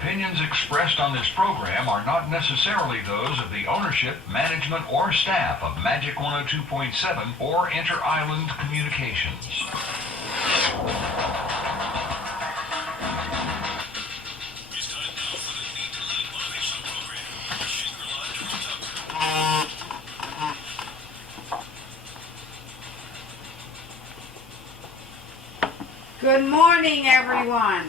opinions expressed on this program are not necessarily those of the ownership, management, or staff of Magic 102.7 or Inter-Island Communications. Good morning, everyone,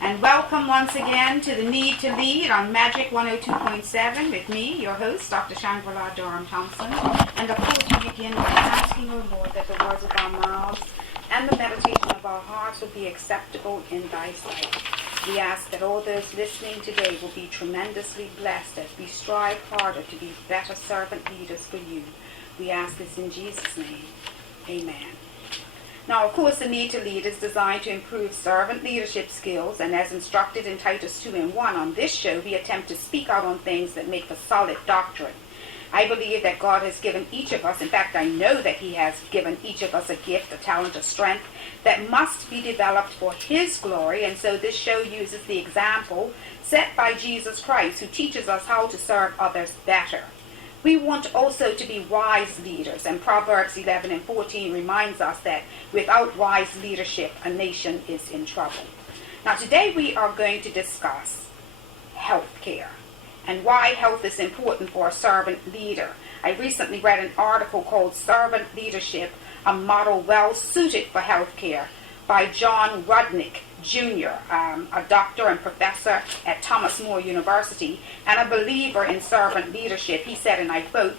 and welcome once again to the Need to Lead on Magic 102.7 with me, your host, Dr. Shangri-la Durham Thompson. And of course, we begin by asking, O Lord, that the words of our mouths and the meditation of our hearts will be acceptable in thy sight. We ask that all those listening today will be tremendously blessed as we strive harder to be better servant leaders for you. We ask this in Jesus' name. Amen. Now, of course, the Need to Lead is designed to improve servant leadership skills, and as instructed in Titus 2:1, on this show, we attempt to speak out on things that make for solid doctrine. I believe that God has given each of us, in fact, I know that He has given each of us a gift, a talent, a strength that must be developed for His glory, and so this show uses the example set by Jesus Christ, who teaches us how to serve others better. We want also to be wise leaders, and Proverbs 11:14 reminds us that without wise leadership, a nation is in trouble. Now today we are going to discuss health care and why health is important for a servant leader. I recently read an article called Servant Leadership, a Model Well Suited for Health Care by John Rudnick Jr., a doctor and professor at Thomas More University and a believer in servant leadership. He said, and I quote,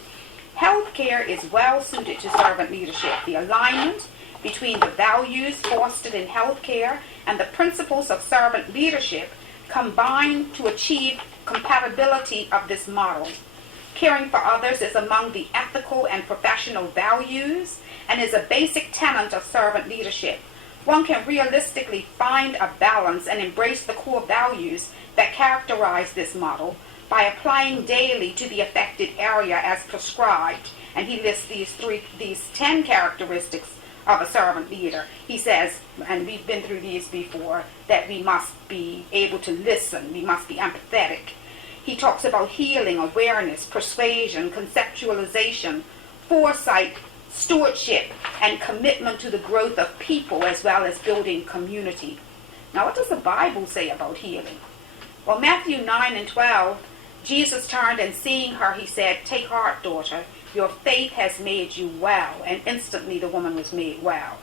"Healthcare is well suited to servant leadership. The alignment between the values fostered in healthcare and the principles of servant leadership combine to achieve compatibility of this model. Caring for others is among the ethical and professional values and is a basic tenet of servant leadership. One can realistically find a balance and embrace the core values that characterize this model by applying daily to the affected area as prescribed." And he lists these 10 characteristics of a servant leader. He says, and we've been through these before, that we must be able to listen, we must be empathetic. He talks about healing, awareness, persuasion, conceptualization, foresight, stewardship, and commitment to the growth of people as well as building community. Now, what does the Bible say about healing? Well, Matthew 9:12, Jesus turned and seeing her, he said, "Take heart, daughter, your faith has made you well." And instantly the woman was made well.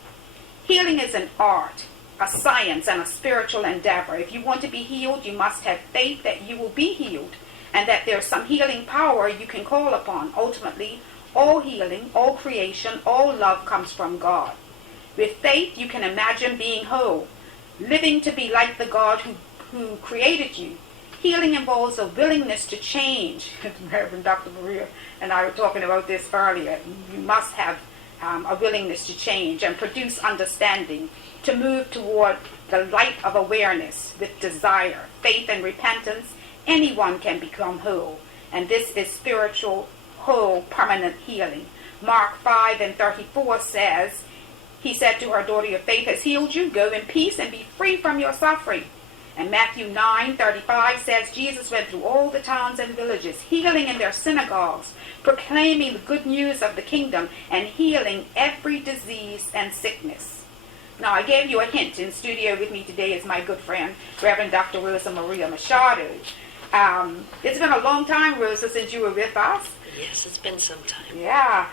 Healing is an art, a science, and a spiritual endeavor. If you want to be healed, you must have faith that you will be healed and that there's some healing power you can call upon. Ultimately, all healing, all creation, all love comes from God. With faith, you can imagine being whole, living to be like the God who created you. Healing involves a willingness to change. Reverend Dr. Maria and I were talking about this earlier. You must have a willingness to change and produce understanding, to move toward the light of awareness with desire, faith, and repentance. Anyone can become whole, and this is spiritual whole, permanent healing. Mark 5:34 says, he said to her, "Daughter, your faith has healed you. Go in peace and be free from your suffering." And Matthew 9:35 says, Jesus went through all the towns and villages, healing in their synagogues, proclaiming the good news of the kingdom, and healing every disease and sickness. Now, I gave you a hint. In studio with me today is my good friend, Reverend Dr. Rosamaria Machado. It's been a long time, Rosa, since you were with us. Yes, it's been some time. Yeah.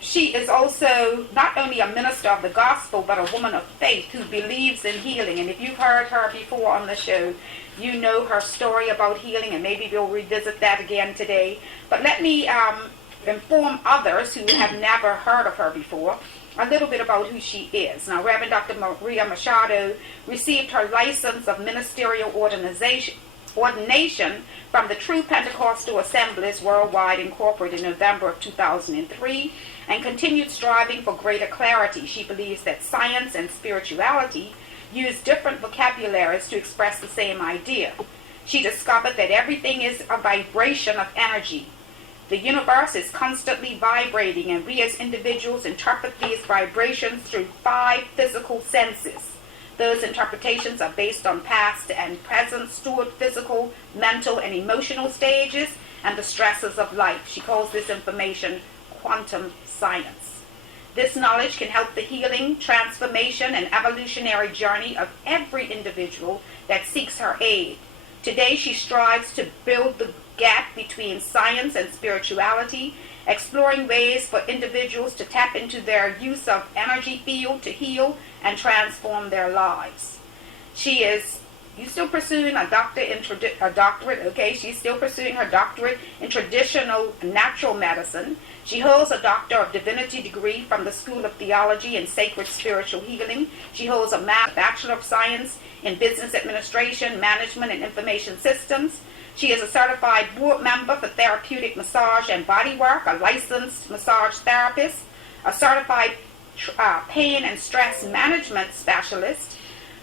She is also not only a minister of the gospel, but a woman of faith who believes in healing. And if you've heard her before on the show, you know her story about healing, and maybe we'll revisit that again today. But let me inform others who have never heard of her before a little bit about who she is. Now, Reverend Dr. Maria Machado received her license of ministerial ordination from the True Pentecostal Assemblies Worldwide Incorporated in November of 2003 and continued striving for greater clarity. She believes that science and spirituality use different vocabularies to express the same idea. She discovered that everything is a vibration of energy. The universe is constantly vibrating, and we as individuals interpret these vibrations through 5 physical senses: Those interpretations are based on past and present stored physical, mental, and emotional stages and the stresses of life. She calls this information quantum science. This knowledge can help the healing, transformation, and evolutionary journey of every individual that seeks her aid. Today, she strives to build the gap between science and spirituality, exploring ways for individuals to tap into their use of energy field to heal and transform their lives. She is still pursuing a doctorate, okay? She's still pursuing her doctorate in traditional natural medicine. She holds a Doctor of Divinity degree from the School of Theology and Sacred Spiritual Healing. She holds a Bachelor of Science in Business Administration, Management, and Information Systems. She is a certified board member for therapeutic massage and bodywork, a licensed massage therapist, a certified pain and stress management specialist,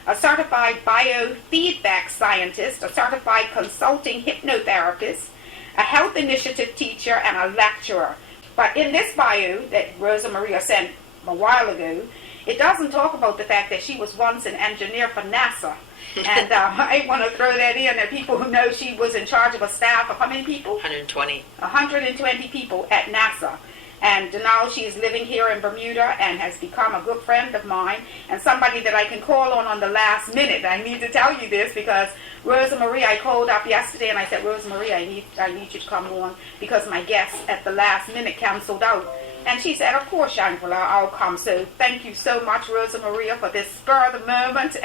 a certified biofeedback scientist, a certified consulting hypnotherapist, a health initiative teacher, and a lecturer. But in this bio that Rosamaria sent a while ago, it doesn't talk about the fact that she was once an engineer for NASA. And I want to throw that in. There are people who know she was in charge of a staff of how many people? 120. 120 people at NASA. And now she's living here in Bermuda and has become a good friend of mine and somebody that I can call on the last minute. I need to tell you this because Rosamaria, I called up yesterday and I said, Rosamaria, I need you to come on because my guest at the last minute canceled out. And she said, of course, Shangri-la, I'll come. So thank you so much, Rosamaria, for this spur of the moment.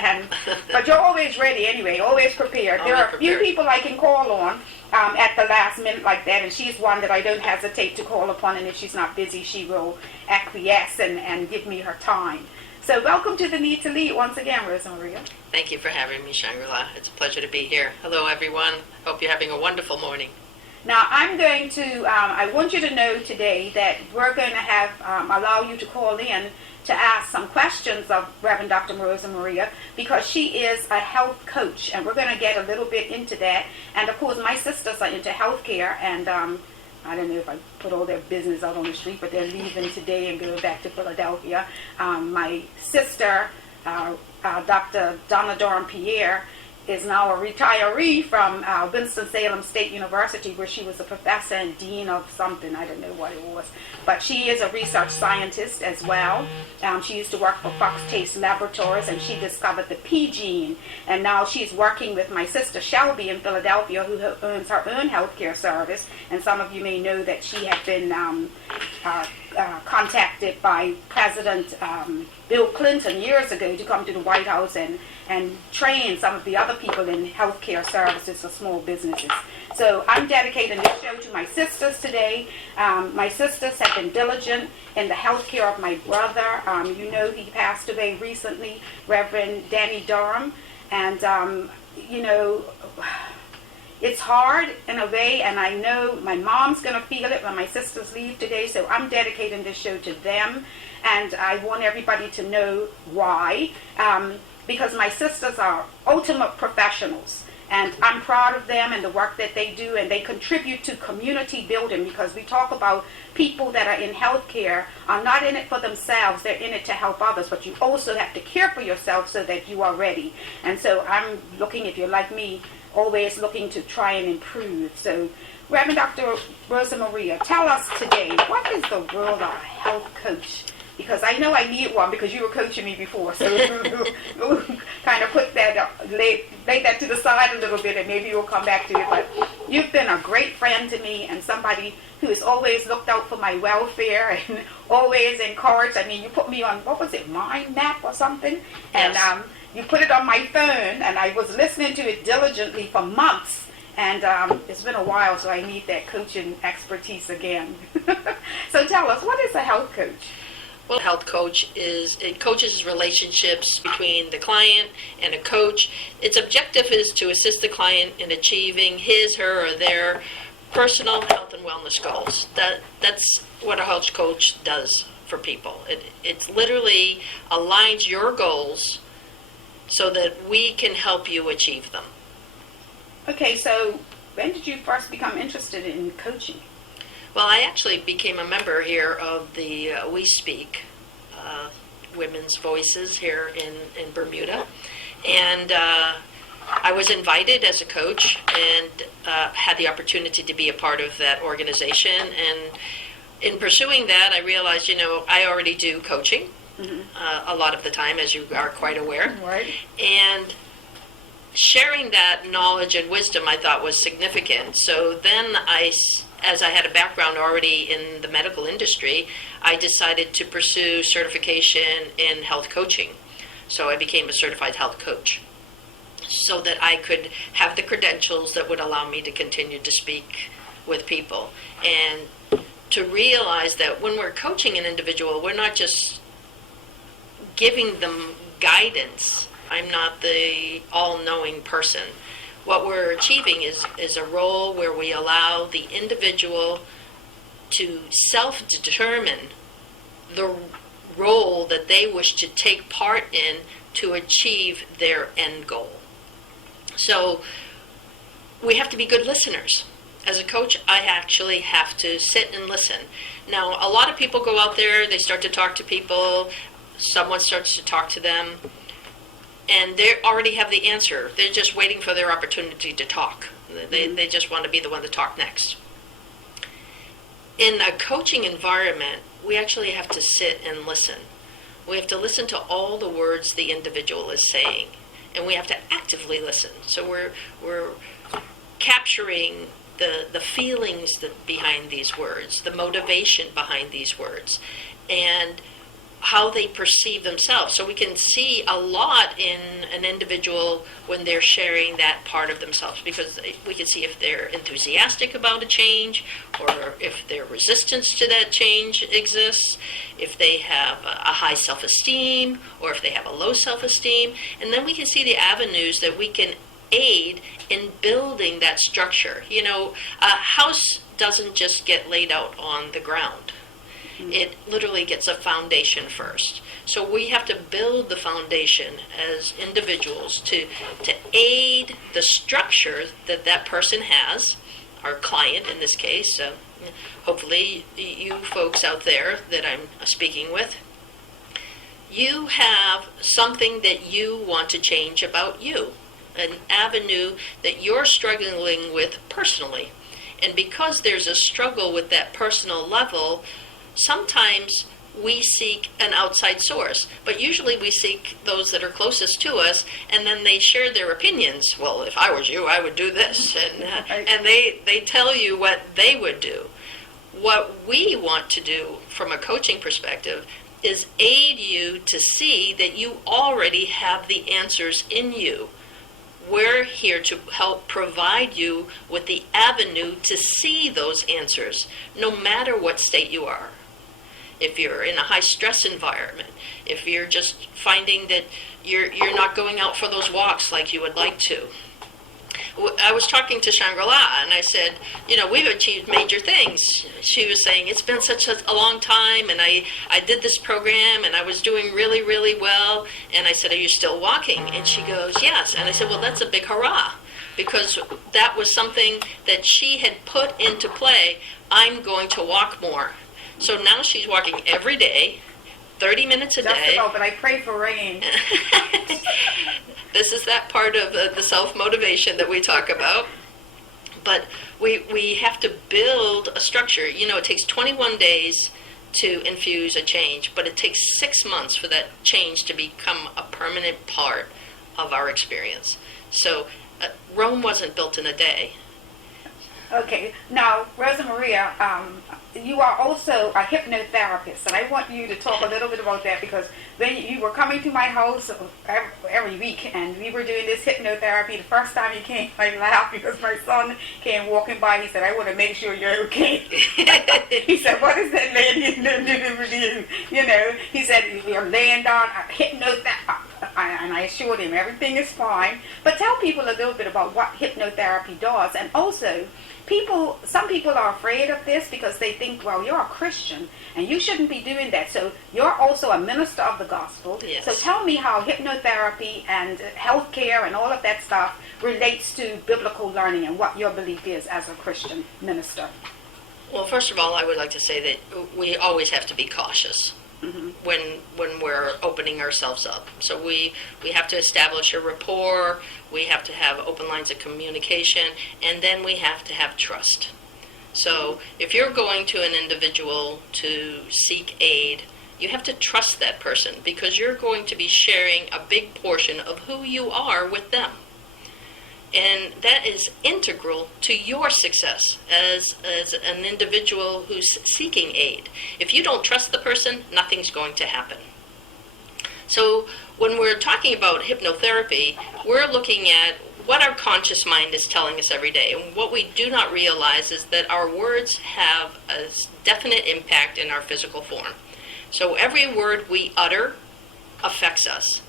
But you're always ready anyway, always prepared. There are a few people I can call on at the last minute like that, and she's one that I don't hesitate to call upon, and if she's not busy, she will acquiesce and give me her time. So welcome to the Need to Lead once again, Rosamaria. Thank you for having me, Shangri-la. It's a pleasure to be here. Hello, everyone. Hope you're having a wonderful morning. Now, I'm going to, I want you to know today that we're going to have, allow you to call in to ask some questions of Reverend Dr. Rosamaria because she is a health coach, and we're going to get a little bit into that. And, of course, my sisters are into healthcare, and I don't know if I put all their business out on the street, but they're leaving today and going back to Philadelphia. My sister, Dr. Donna Durham Pierre, is now a retiree from Winston-Salem State University, where she was a professor and dean of something. I don't know what it was. But she is a research scientist as well. She used to work for Fox Taste Laboratories, and she discovered the P gene. And now she's working with my sister Shelby in Philadelphia, who owns her own healthcare service. And some of you may know that she had been contacted by President Bill Clinton years ago to come to the White House and train some of the other people in healthcare services for small businesses. So I'm dedicating this show to my sisters today. My sisters have been diligent in the healthcare of my brother. You know, he passed away recently, Reverend Danny Durham. And, you know, it's hard in a way, and I know my mom's going to feel it when my sisters leave today, so I'm dedicating this show to them, and I want everybody to know why, because my sisters are ultimate professionals, and I'm proud of them and the work that they do, and they contribute to community building, because we talk about people that are in healthcare are not in it for themselves, they're in it to help others, but you also have to care for yourself so that you are ready. And so I'm looking, if you're like me, always looking to try and improve. So, Reverend Dr. Rosamaria, tell us today, what is the world of a health coach? Because I know I need one because you were coaching me before. So we'll kind of put that, lay that to the side a little bit, and maybe we'll come back to it. But you've been a great friend to me and somebody who has always looked out for my welfare and always encouraged. I mean, you put me on, what was it, Mind Map or something? Yes. And you put it on my phone, and I was listening to it diligently for months. And it's been a while, so I need that coaching expertise again. So tell us, what is a health coach? Well, a health coach it coaches relationships between the client and a coach. Its objective is to assist the client in achieving his, her, or their personal health and wellness goals. That's what a health coach does for people. It's literally aligns your goals so that we can help you achieve them. Okay, so when did you first become interested in coaching? Well, I actually became a member here of the We Speak women's voices here in Bermuda. And I was invited as a coach and had the opportunity to be a part of that organization. And in pursuing that, I realized, I already do coaching a lot of the time, as you are quite aware. Right. And sharing that knowledge and wisdom I thought was significant. So then as I had a background already in the medical industry, I decided to pursue certification in health coaching. So I became a certified health coach so that I could have the credentials that would allow me to continue to speak with people. And to realize that when we're coaching an individual, we're not just giving them guidance. I'm not the all-knowing person. What we're achieving is a role where we allow the individual to self-determine the role that they wish to take part in to achieve their end goal. So we have to be good listeners. As a coach, I actually have to sit and listen. Now, a lot of people go out there, they start to talk to people, someone starts to talk to them, and they already have the answer. They're just waiting for their opportunity to talk. They just want to be the one to talk next. In a coaching environment, we actually have to sit and listen. We have to listen to all the words the individual is saying, and we have to actively listen. So we're capturing the feelings behind these words, the motivation behind these words, and how they perceive themselves. So we can see a lot in an individual when they're sharing that part of themselves, because we can see if they're enthusiastic about a change, or if their resistance to that change exists, if they have a high self-esteem, or if they have a low self-esteem. And then we can see the avenues that we can aid in building that structure. A house doesn't just get laid out on the ground. It literally gets a foundation first. So we have to build the foundation as individuals to aid the structure that person has, our client in this case. Hopefully you folks out there that I'm speaking with, you have something that you want to change about you, an avenue that you're struggling with personally. And because there's a struggle with that personal level, sometimes we seek an outside source, but usually we seek those that are closest to us, and then they share their opinions. Well, if I was you, I would do this, and they tell you what they would do. What we want to do from a coaching perspective is aid you to see that you already have the answers in you. We're here to help provide you with the avenue to see those answers, no matter what state you are. If you're in a high stress environment, if you're just finding that you're not going out for those walks like you would like to. I was talking to Shangri-la and I said, we've achieved major things. She was saying, it's been such a long time, and I did this program and I was doing really, really well. And I said, are you still walking? And she goes, yes. And I said, well, that's a big hurrah, because that was something that she had put into play. I'm going to walk more. So now she's walking every day, 30 minutes a day. Just about, but I pray for rain. This is that part of the self-motivation that we talk about. But we have to build a structure. It takes 21 days to infuse a change, but it takes 6 months for that change to become a permanent part of our experience. So Rome wasn't built in a day. Okay, now, Rosamaria, you are also a hypnotherapist, and I want you to talk a little bit about that, because when you were coming to my house every week, and we were doing this hypnotherapy, the first time you came, I laughed because my son came walking by. He said, I want to make sure you're okay. He said, what is that lady with you? He said, you're laying down hypnotherapy. And I assured him everything is fine. But tell people a little bit about what hypnotherapy does. And also, some people are afraid of this because they think, well, you're a Christian and you shouldn't be doing that. So you're also a minister of the gospel. Yes. So tell me how hypnotherapy and healthcare and all of that stuff relates to biblical learning, and what your belief is as a Christian minister. Well, first of all, I would like to say that we always have to be cautious. when we're opening ourselves up. So we have to establish a rapport, we have to have open lines of communication, and then we have to have trust. So if you're going to an individual to seek aid, you have to trust that person, because you're going to be sharing a big portion of who you are with them. And that is integral to your success as an individual who's seeking aid. If you don't trust the person, nothing's going to happen. So when we're talking about hypnotherapy, we're looking at what our conscious mind is telling us every day. And what we do not realize is that our words have a definite impact in our physical form. So every word we utter affects us.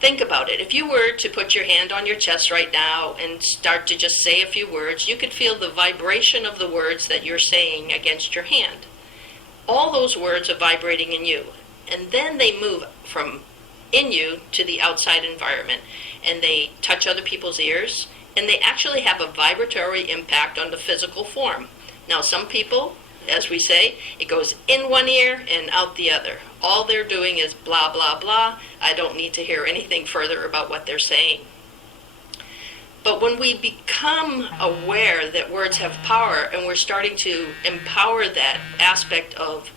Think about it. If you were to put your hand on your chest right now and start to just say a few words, you could feel the vibration of the words that you're saying against your hand. All those words are vibrating in you. And then they move from in you to the outside environment. And they touch other people's ears. And they actually have a vibratory impact on the physical form. Now, some people, as we say, it goes in one ear and out the other. All they're doing is blah, blah, blah. I don't need to hear anything further about what they're saying. But when we become aware that words have power, and we're starting to empower that aspect of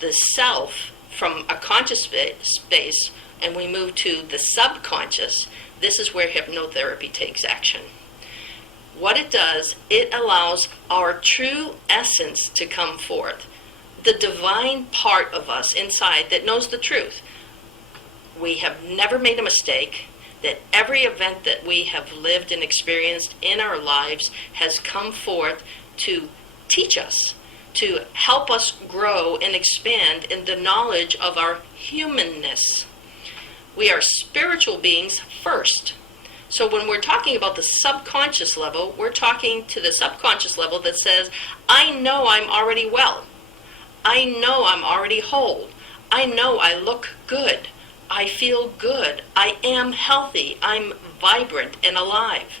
the self from a conscious space, and we move to the subconscious, this is where hypnotherapy takes action. What it does, it allows our true essence to come forth. The divine part of us inside that knows the truth. We have never made a mistake, that every event that we have lived and experienced in our lives has come forth to teach us, to help us grow and expand in the knowledge of our humanness. We are spiritual beings first. So when we're talking about the subconscious level, we're talking to the subconscious level that says, I know I'm already well. I know I'm already whole. I know I look good. I feel good. I am healthy. I'm vibrant and alive.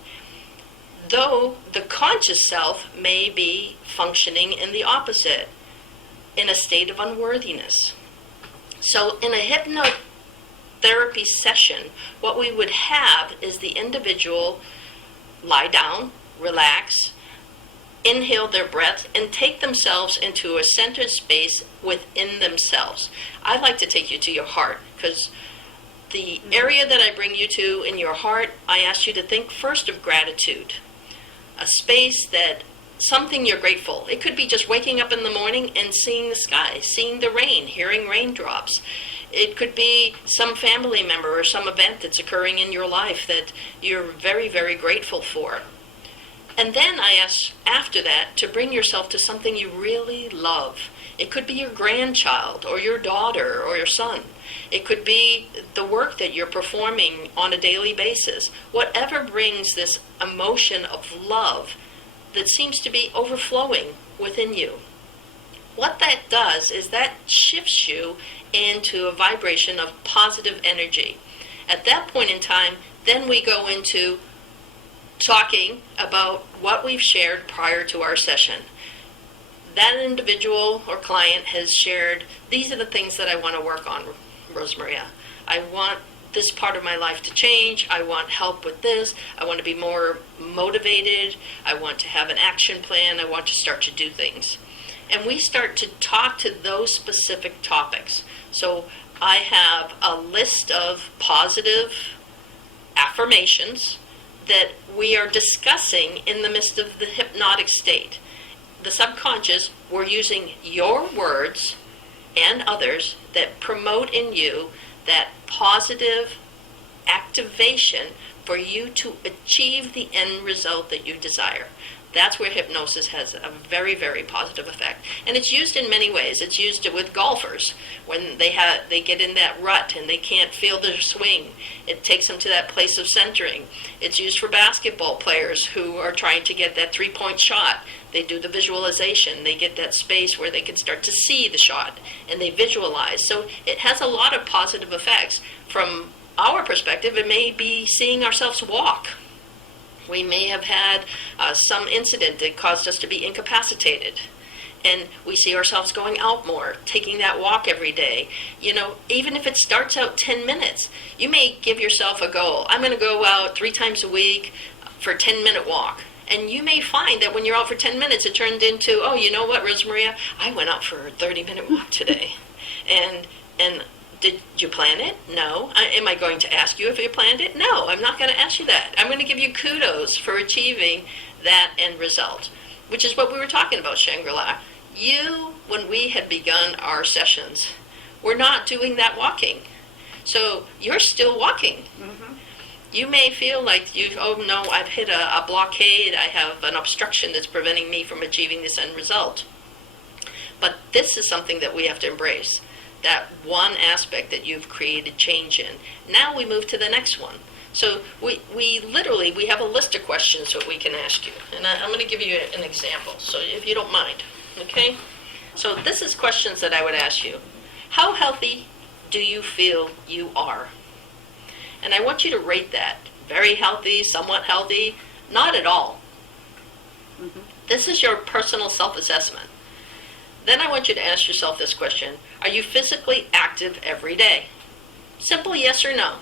Though the conscious self may be functioning in the opposite, in a state of unworthiness. So in a hypnotherapy session, what we would have is the individual lie down, relax, inhale their breath, and take themselves into a centered space within themselves. I like to take you to your heart, because the area that I bring you to in your heart, I ask you to think first of gratitude. A space that, something you're grateful. It could be just waking up in the morning and seeing the sky, seeing the rain, hearing raindrops. It could be some family member or some event that's occurring in your life that you're very, very grateful for. And then I ask after that to bring yourself to something you really love. It could be your grandchild or your daughter or your son. It could be the work that you're performing on a daily basis. Whatever brings this emotion of love that seems to be overflowing within you. What that does is that shifts you into a vibration of positive energy. At that point in time, then we go into talking about what we've shared prior to our session. That individual or client has shared, these are the things that I want to work on, Rosamaria. I want this part of my life to change. I want help with this. I want to be more motivated. I want to have an action plan. I want to start to do things. And we start to talk to those specific topics. So I have a list of positive affirmations that we are discussing in the midst of the hypnotic state. The subconscious, we're using your words and others that promote in you that positive activation for you to achieve the end result that you desire. That's where hypnosis has a very, very positive effect. And it's used in many ways. It's used with golfers when they get in that rut and they can't feel their swing. It takes them to that place of centering. It's used for basketball players who are trying to get that three-point shot. They do the visualization. They get that space where they can start to see the shot and they visualize. So it has a lot of positive effects. From our perspective, it may be seeing ourselves walk. We may have had some incident that caused us to be incapacitated. And we see ourselves going out more, taking that walk every day. Even if it starts out 10 minutes, you may give yourself a goal. I'm going to go out 3 times a week for a 10-minute walk. And you may find that when you're out for 10 minutes, it turned into, oh, you know what, Rosamaria? I went out for a 30-minute walk today. And did you plan it? No. Am I going to ask you if you planned it? No, I'm not going to ask you that. I'm going to give you kudos for achieving that end result, which is what we were talking about, Shangri-la. When we had begun our sessions, were not doing that walking. So you're still walking. Mm-hmm. You may feel like oh no, I've hit a blockade, I have an obstruction that's preventing me from achieving this end result. But this is something that we have to embrace, that one aspect that you've created change in. Now we move to the next one. So we literally have a list of questions that we can ask you. And I'm going to give you an example, so if you don't mind, okay? So this is questions that I would ask you. How healthy do you feel you are? And I want you to rate that. Very healthy, somewhat healthy, not at all. Mm-hmm. This is your personal self-assessment. Then I want you to ask yourself this question. Are you physically active every day? Simple yes or no.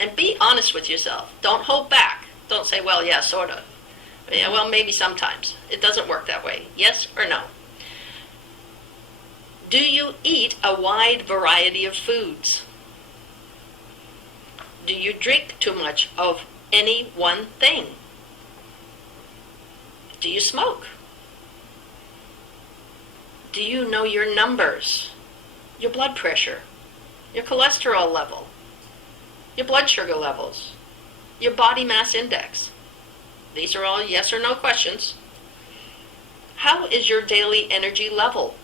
And be honest with yourself. Don't hold back. Don't say, well, yeah, sort of. Yeah, well, maybe sometimes. It doesn't work that way. Yes or no? Do you eat a wide variety of foods? Do you drink too much of any one thing? Do you smoke? Do you know your numbers? Your blood pressure, your cholesterol level, your blood sugar levels, your body mass index? These are all yes or no questions. How is your daily energy level?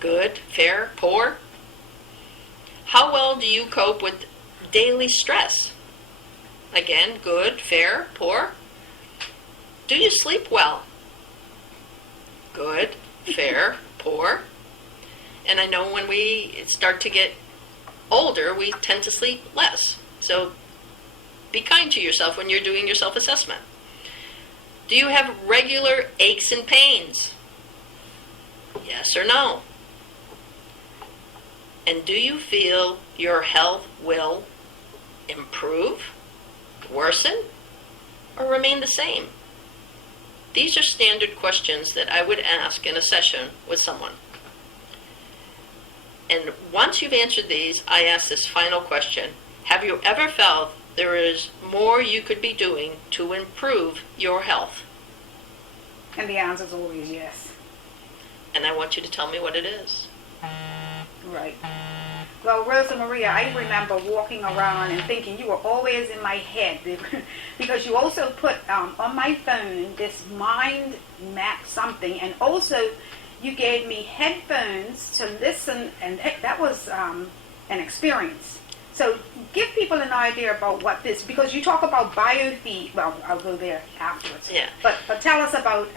Good, fair, poor? How well do you cope with daily stress? Again, good, fair, poor? Do you sleep well? Good, fair, poor? And I know when we start to get older, we tend to sleep less. So be kind to yourself when you're doing your self-assessment. Do you have regular aches and pains? Yes or no? And do you feel your health will improve, worsen, or remain the same? These are standard questions that I would ask in a session with someone. And once you've answered these, I ask this final question. Have you ever felt there is more you could be doing to improve your health? And the answer is always yes. And I want you to tell me what it is. Right. Well, Rosamaria, I remember walking around and thinking you were always in my head because you also put on my phone this mind map something, and also you gave me headphones to listen, and that was an experience. So give people an idea about what this, because you talk about biofeed. Well, I'll go there afterwards. Yeah. But tell us about.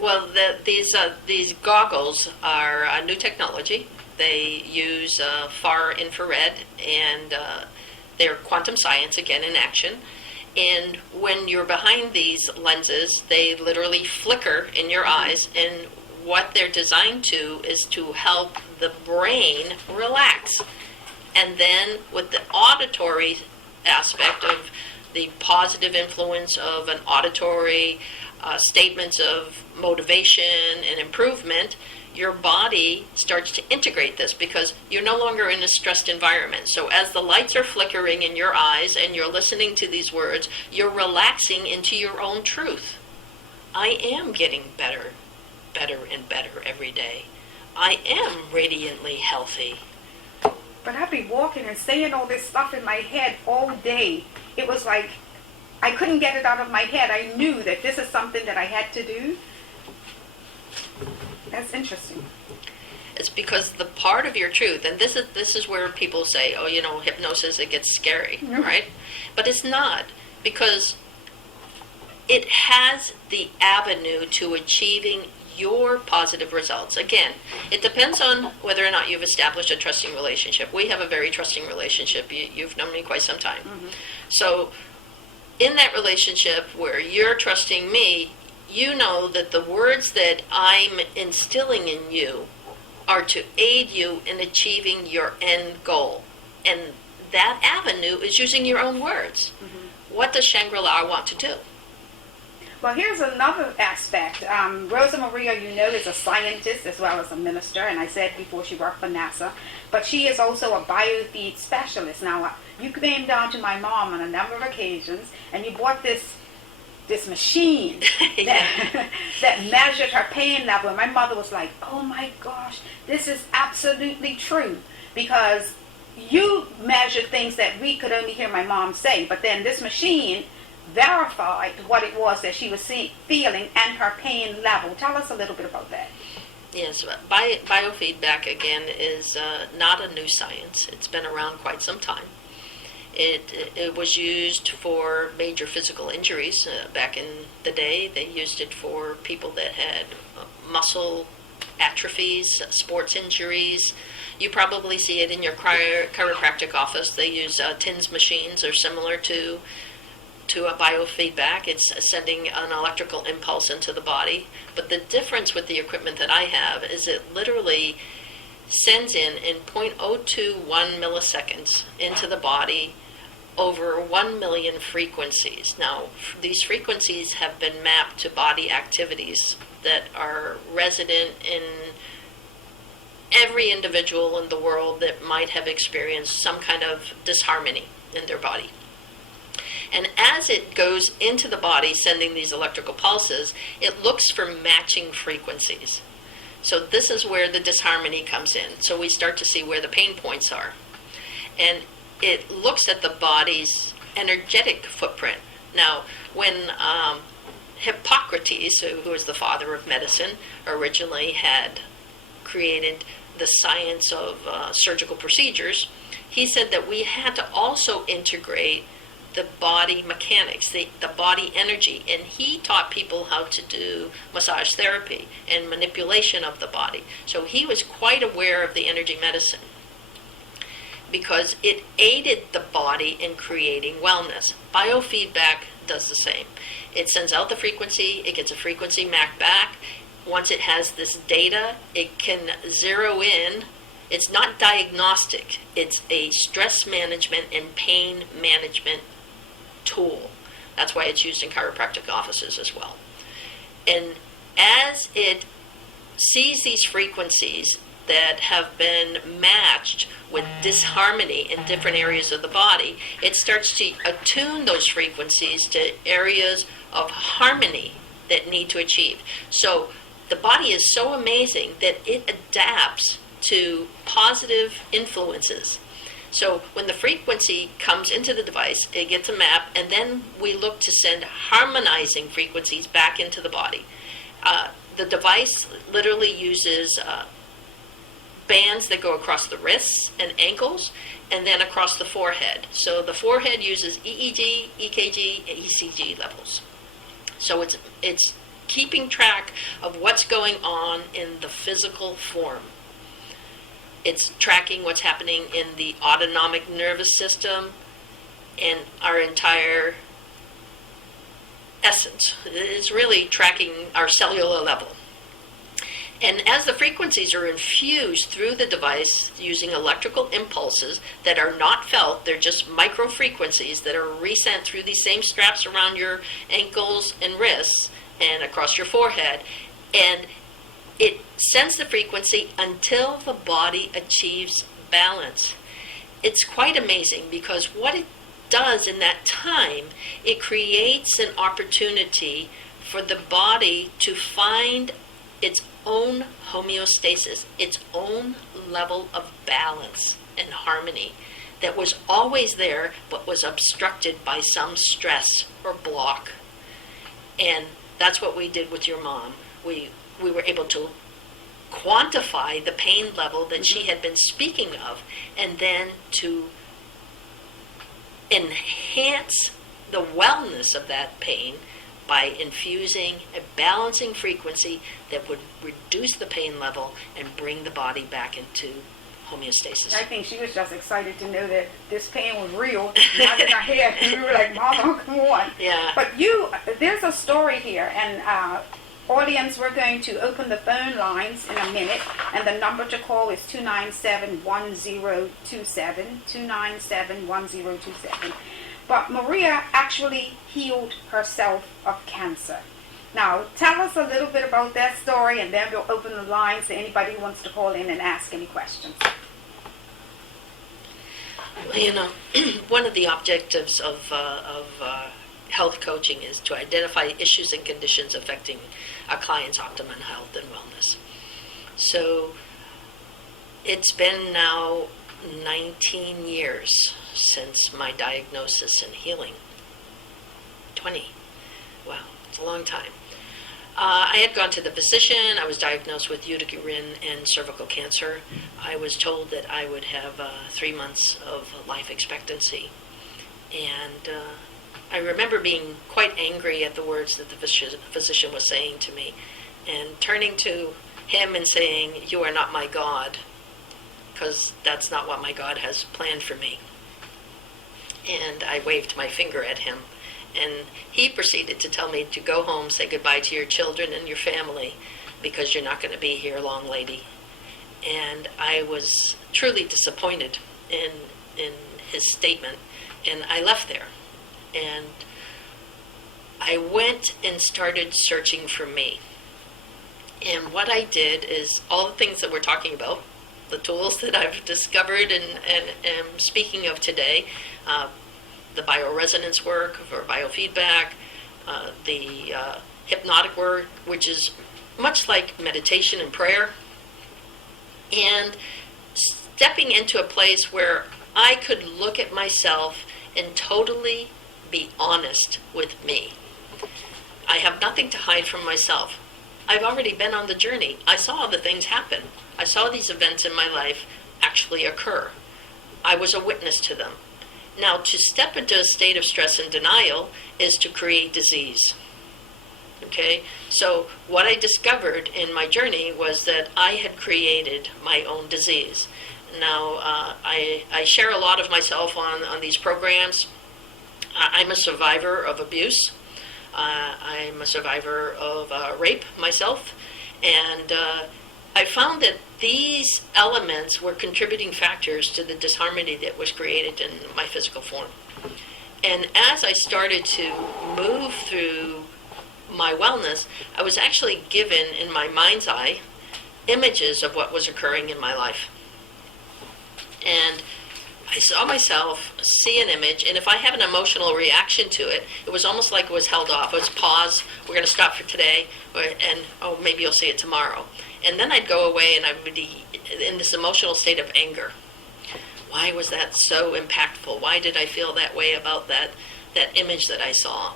Well, these goggles are a new technology. They use far infrared, and they're quantum science again in action. And when you're behind these lenses, they literally flicker in your eyes, and what they're designed to is to help the brain relax. And then with the auditory aspect of the positive influence of an auditory statements of motivation and improvement, your body starts to integrate this because you're no longer in a stressed environment. So as the lights are flickering in your eyes and you're listening to these words, you're relaxing into your own truth. I am getting better and better every day. I am radiantly healthy. But I'd be walking and saying all this stuff in my head all day. It was like I couldn't get it out of my head. I knew that this is something that I had to do. That's interesting. It's because the part of your truth, and this is where people say, oh, hypnosis, it gets scary, right? But it's not, because it has the avenue to achieving your positive results. Again, it depends on whether or not you've established a trusting relationship. We have a very trusting relationship. You've known me quite some time. Mm-hmm. So in that relationship where you're trusting me, you know that the words that I'm instilling in you are to aid you in achieving your end goal. And that avenue is using your own words. Mm-hmm. What does Shangri-La want to do? Well, here's another aspect. Rosamaria, is a scientist as well as a minister, and I said before she worked for NASA, but she is also a biofeed specialist. Now, you came down to my mom on a number of occasions, and you bought this machine that measured her pain level. And my mother was like, oh my gosh, this is absolutely true, because you measured things that we could only hear my mom say, but then this machine verified what it was that she was feeling and her pain level. Tell us a little bit about that. Yes, biofeedback, again, is not a new science. It's been around quite some time. It was used for major physical injuries back in the day. They used it for people that had muscle atrophies, sports injuries. You probably see it in your chiropractic office. They use TINS machines or similar to a biofeedback. It's sending an electrical impulse into the body. But the difference with the equipment that I have is it literally sends in 0.021 milliseconds into the body over 1 million frequencies. Now, these frequencies have been mapped to body activities that are resident in every individual in the world that might have experienced some kind of disharmony in their body. And as it goes into the body, sending these electrical pulses, it looks for matching frequencies. So this is where the disharmony comes in. So we start to see where the pain points are. And it looks at the body's energetic footprint. Now, when Hippocrates, who was the father of medicine, originally had created the science of surgical procedures, he said that we had to also integrate the body mechanics, the body energy. And he taught people how to do massage therapy and manipulation of the body. So he was quite aware of the energy medicine because it aided the body in creating wellness. Biofeedback does the same. It sends out the frequency, it gets a frequency mapped back. Once it has this data, it can zero in. It's not diagnostic, it's a stress management and pain management tool. That's why it's used in chiropractic offices as well. And as it sees these frequencies that have been matched with disharmony in different areas of the body, it starts to attune those frequencies to areas of harmony that need to achieve. So the body is so amazing that it adapts to positive influences. So when the frequency comes into the device, it gets a map, and then we look to send harmonizing frequencies back into the body. The device literally uses bands that go across the wrists and ankles, and then across the forehead. So the forehead uses EEG, EKG, and ECG levels. So it's keeping track of what's going on in the physical form. It's tracking what's happening in the autonomic nervous system and our entire essence. It's really tracking our cellular level. And as the frequencies are infused through the device using electrical impulses that are not felt, they're just micro frequencies that are resent through these same straps around your ankles and wrists and across your forehead, and it sends the frequency until the body achieves balance. It's quite amazing because what it does in that time, it creates an opportunity for the body to find its own homeostasis, its own level of balance and harmony that was always there but was obstructed by some stress or block. And that's what we did with your mom. We were able to quantify the pain level that she had been speaking of, and then to enhance the wellness of that pain by infusing a balancing frequency that would reduce the pain level and bring the body back into homeostasis. I think she was just excited to know that this pain was real, not in her head. And we were like, Mama, come on. Yeah. But there's a story here, and audience, we're going to open the phone lines in a minute, and the number to call is 297-1027, 297-1027. But Maria actually healed herself of cancer. Now, tell us a little bit about that story, and then we'll open the lines to anybody who wants to call in and ask any questions. Well, one of the objectives of health coaching is to identify issues and conditions affecting a client's optimum health and wellness. So it's been now 19 years since my diagnosis and healing. 20. Wow, it's a long time. I had gone to the physician. I was diagnosed with uterine and cervical cancer. I was told that I would have 3 months of life expectancy. And I remember being quite angry at the words that the physician was saying to me, and turning to him and saying, "You are not my God," because that's not what my God has planned for me. And I waved my finger at him. And he proceeded to tell me to go home, say goodbye to your children and your family, because you're not going to be here long, lady. And I was truly disappointed in his statement, and I left there. And I went and started searching for me. And what I did is all the things that we're talking about, the tools that I've discovered and am speaking of today, the bioresonance work or biofeedback, the hypnotic work, which is much like meditation and prayer, and stepping into a place where I could look at myself and totally be honest with me. I have nothing to hide from myself. I've already been on the journey. I saw the things happen. I saw these events in my life actually occur. I was a witness to them. Now, to step into a state of stress and denial is to create disease. Okay? So what I discovered in my journey was that I had created my own disease. Now, I share a lot of myself on these programs. I'm a survivor of abuse. I'm a survivor of rape myself. And I found that these elements were contributing factors to the disharmony that was created in my physical form. And as I started to move through my wellness, I was actually given, in my mind's eye, images of what was occurring in my life. And I saw myself see an image, and if I have an emotional reaction to it, it was almost like it was held off. It was pause, we're going to stop for today, and maybe you'll see it tomorrow. And then I'd go away and I would be in this emotional state of anger. Why was that so impactful? Why did I feel that way about that image that I saw?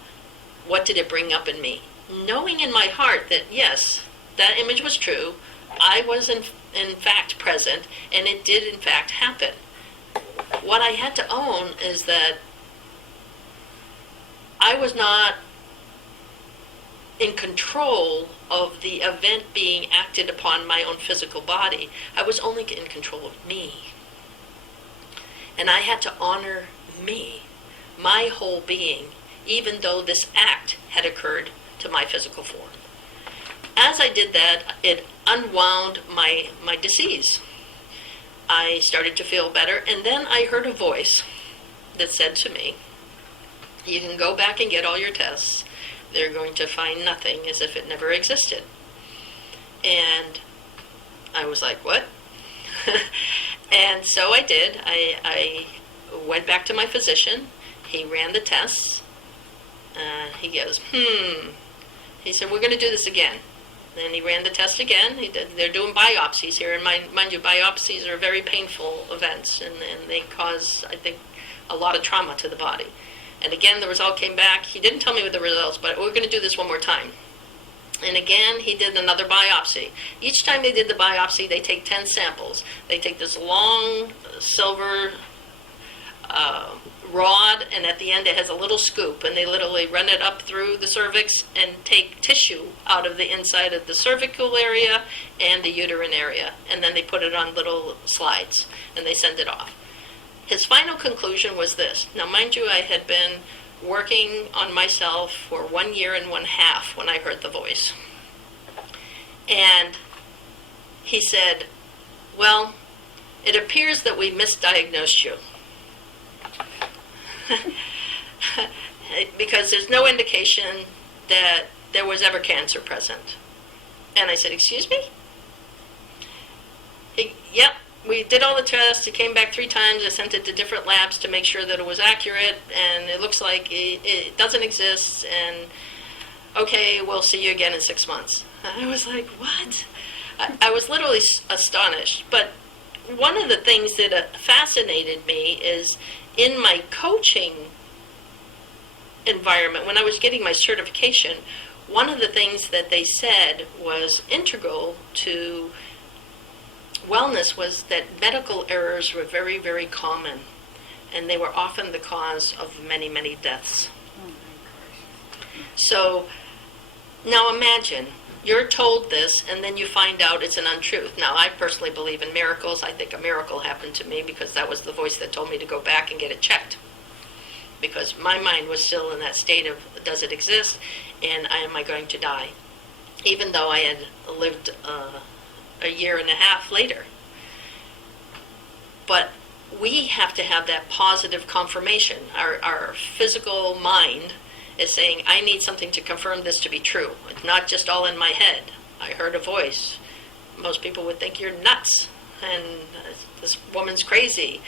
What did it bring up in me? Knowing in my heart that, yes, that image was true. I was in fact present, and it did in fact happen. What I had to own is that I was not in control of the event being acted upon my own physical body. I was only in control of me. And I had to honor me, my whole being, even though this act had occurred to my physical form. As I did that, it unwound my disease. I started to feel better, and then I heard a voice that said to me, "You can go back and get all your tests. They're going to find nothing, as if it never existed." And I was like, what? And so I did. I went back to my physician. He ran the tests. He goes, He said, "We're going to do this again." And he ran the test again. They're doing biopsies here. And mind you, biopsies are very painful events, and they cause, I think, a lot of trauma to the body. And again, the result came back. He didn't tell me the results, but we're going to do this one more time. And again, he did another biopsy. Each time they did the biopsy, they take 10 samples. They take this long silver rod, and at the end it has a little scoop, and they literally run it up through the cervix and take tissue out of the inside of the cervical area and the uterine area, and then they put it on little slides, and they send it off. His final conclusion was this. Now, mind you, I had been working on myself for 1 year and 1/2 when I heard the voice. And he said, well, it appears that we misdiagnosed you. Because there's no indication that there was ever cancer present. And I said, excuse me? Yep, we did all the tests. It came back 3 times. I sent it to different labs to make sure that it was accurate, and it looks like it doesn't exist, and okay, we'll see you again in 6 months. I was like, what? I was literally astonished. But one of the things that fascinated me is in my coaching environment, when I was getting my certification, one of the things that they said was integral to wellness was that medical errors were very, very common, and they were often the cause of many, many deaths. So now imagine you're told this, and then you find out it's an untruth. Now, I personally believe in miracles. I think a miracle happened to me because that was the voice that told me to go back and get it checked. Because my mind was still in that state of, does it exist, and am I going to die? Even though I had lived 1.5 years later. But we have to have that positive confirmation. Our physical mind is saying, I need something to confirm this to be true. It's not just all in my head. I heard a voice. Most people would think you're nuts and this woman's crazy.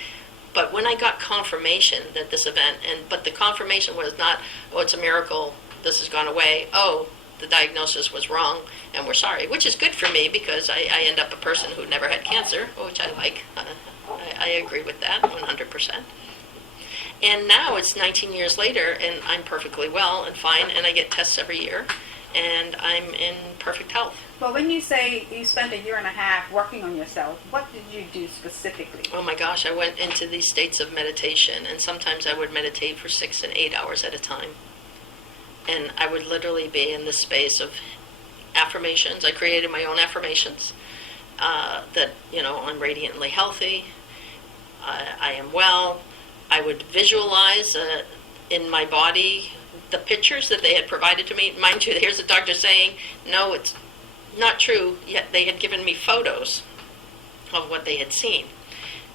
But when I got confirmation that this event, but the confirmation was not, oh, it's a miracle, this has gone away, oh, the diagnosis was wrong, and we're sorry, which is good for me because I end up a person who never had cancer, which I like. I agree with that 100%. And now it's 19 years later, and I'm perfectly well and fine, and I get tests every year, and I'm in perfect health. Well, when you say you spent 1.5 years working on yourself, what did you do specifically? Oh my gosh, I went into these states of meditation, and sometimes I would meditate for 6 and 8 hours at a time. And I would literally be in this space of affirmations. I created my own affirmations that, I'm radiantly healthy, I am well. I would visualize in my body the pictures that they had provided to me. Mind you, here's the doctor saying, no, it's not true, yet they had given me photos of what they had seen.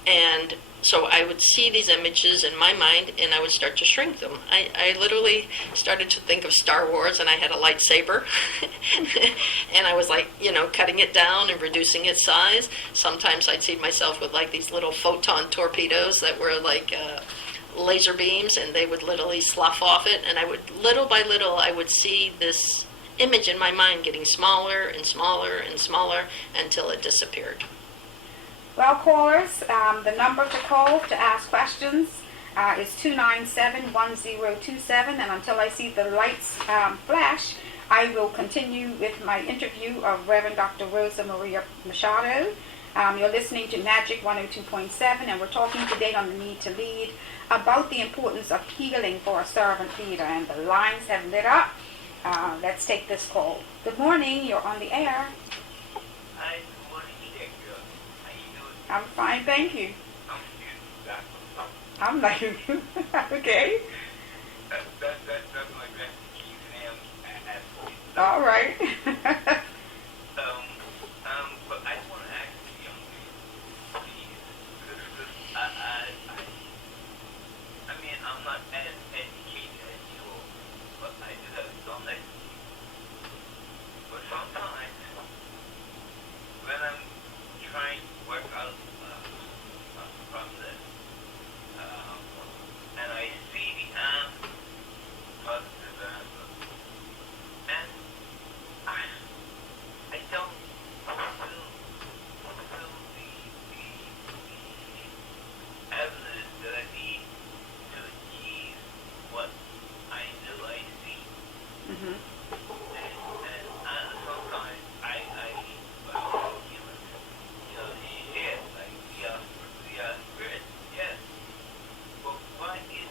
And so I would see these images in my mind, and I would start to shrink them. I literally started to think of Star Wars, and I had a lightsaber. And I was like, cutting it down and reducing its size. Sometimes I'd see myself with like these little photon torpedoes that were like laser beams, and they would literally slough off it. And I would, little by little, I would see this image in my mind getting smaller and smaller and smaller until it disappeared. Well, callers, the number to call to ask questions is 297-1027, and until I see the lights flash, I will continue with my interview of Reverend Dr. Rosamaria Machado. You're listening to Magic 102.7, and we're talking today on the need to lead about the importance of healing for a servant leader, and the lines have lit up. Let's take this call. Good morning, you're on the air. Hi, good morning, Shangri-la. How you doing? I'm fine, thank you. I'm I'm like, okay. That's my best exam at All right. But I just want to ask the young man, please, because I mean, I'm not as educated as you all, but I do have some expertise. But sometimes, when I'm trying to work out a process, and I see the answer, positive answer, and I don't fulfill the evidence that I need to achieve what I know I see. Mm-hmm. And sometimes I humans, yes, like we are spirit, yes. But why is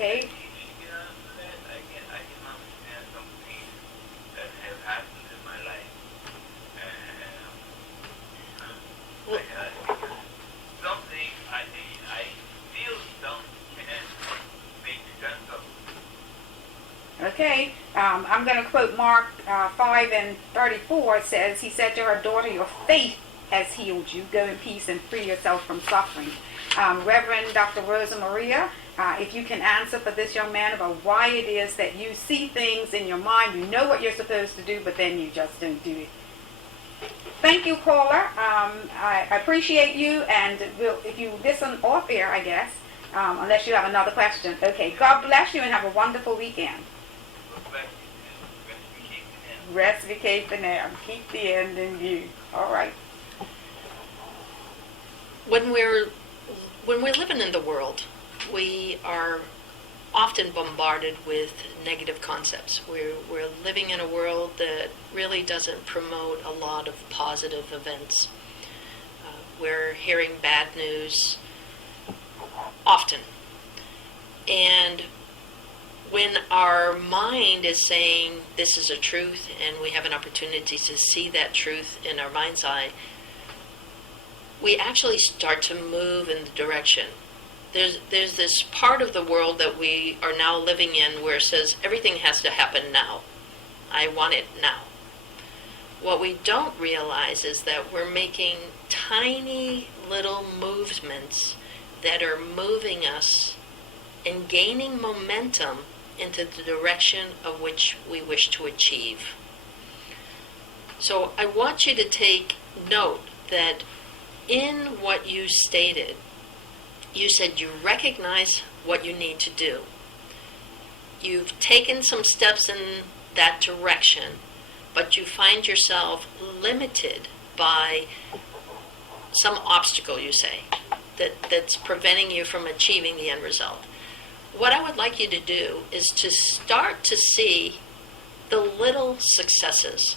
Okay. I can understand some things that have happened in my life. Well, Something I feel some can make sense of. Okay. I'm going to quote Mark 5:34. It says, he said to her, daughter, your faith has healed you. Go in peace and free yourself from suffering. Reverend Dr. Rosamaria, if you can answer for this young man about why it is that you see things in your mind, you know what you're supposed to do, but then you just don't do it. Thank you, caller. I appreciate you, and if you listen off air, I guess, unless you have another question. Okay, God bless you and have a wonderful weekend. Rest in there. Keep the end in view. All right. when we're living in the world, we are often bombarded with negative concepts. We're living in a world that really doesn't promote a lot of positive events. We're hearing bad news often. And when our mind is saying this is a truth and we have an opportunity to see that truth in our mind's eye, we actually start to move in the direction. There's this part of the world that we are now living in where it says everything has to happen now. I want it now. What we don't realize is that we're making tiny little movements that are moving us and gaining momentum into the direction of which we wish to achieve. So I want you to take note that in what you stated, you said you recognize what you need to do. You've taken some steps in that direction, but you find yourself limited by some obstacle, you say, that's preventing you from achieving the end result. What I would like you to do is to start to see the little successes,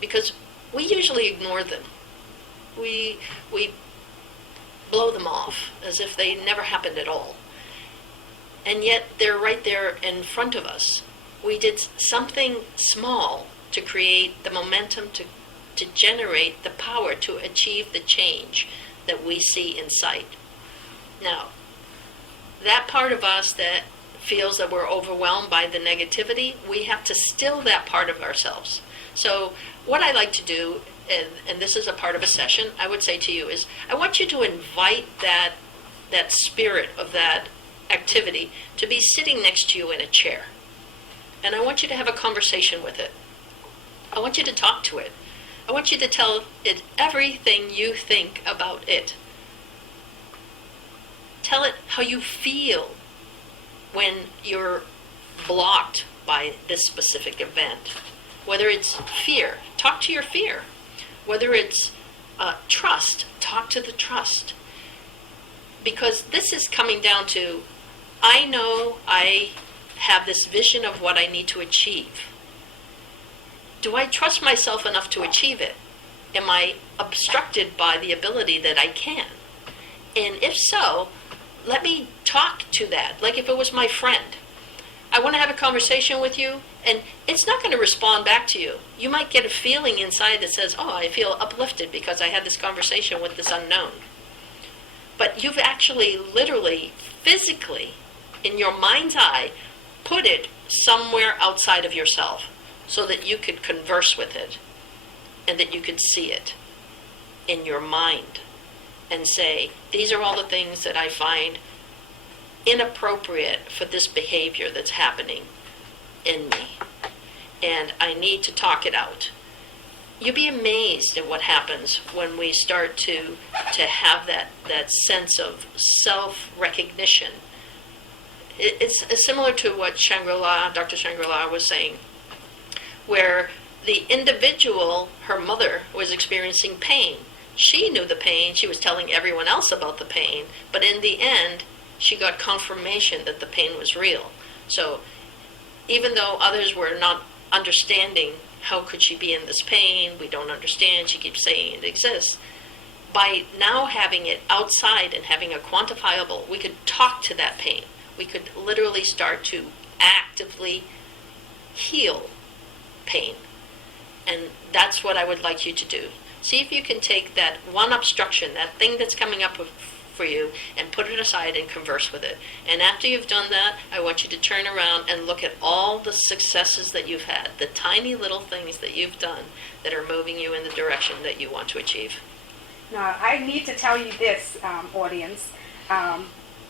because we usually ignore them. We blow them off as if they never happened at all. And yet they're right there in front of us. We did something small to create the momentum to generate the power to achieve the change that we see in sight. Now, that part of us that feels that we're overwhelmed by the negativity, we have to still that part of ourselves. So what I like to do, and this is a part of a session, I would say to you is, I want you to invite that spirit of that activity to be sitting next to you in a chair. And I want you to have a conversation with it. I want you to talk to it. I want you to tell it everything you think about it. Tell it how you feel when you're blocked by this specific event. Whether it's fear, talk to your fear. Whether it's trust, talk to the trust. Because this is coming down to, I know I have this vision of what I need to achieve. Do I trust myself enough to achieve it? Am I obstructed by the ability that I can? And if so, let me talk to that, like if it was my friend. I want to have a conversation with you, and it's not going to respond back to you. You might get a feeling inside that says, oh, I feel uplifted because I had this conversation with this unknown. But you've actually, literally, physically, in your mind's eye, put it somewhere outside of yourself so that you could converse with it and that you could see it in your mind and say, these are all the things that I find inappropriate for this behavior that's happening in me, and I need to talk it out. You'll be amazed at what happens when we start to have that sense of self-recognition. It's similar to what Shangri-la, Dr. Shangri-la was saying, where the individual, her mother, was experiencing pain. She knew the pain, she was telling everyone else about the pain, but in the end, she got confirmation that the pain was real. So even though others were not understanding, how could she be in this pain? We don't understand. She keeps saying it exists. By now having it outside and having a quantifiable, we could talk to that pain. we could literally start to actively heal pain. And that's what I would like you to do. See if you can take that one obstruction, that thing that's coming up for you, and put it aside and converse with it. And after you've done that, I want you to turn around and look at all the successes that you've had, the tiny little things that you've done that are moving you in the direction that you want to achieve. Now, I need to tell you this, audience, and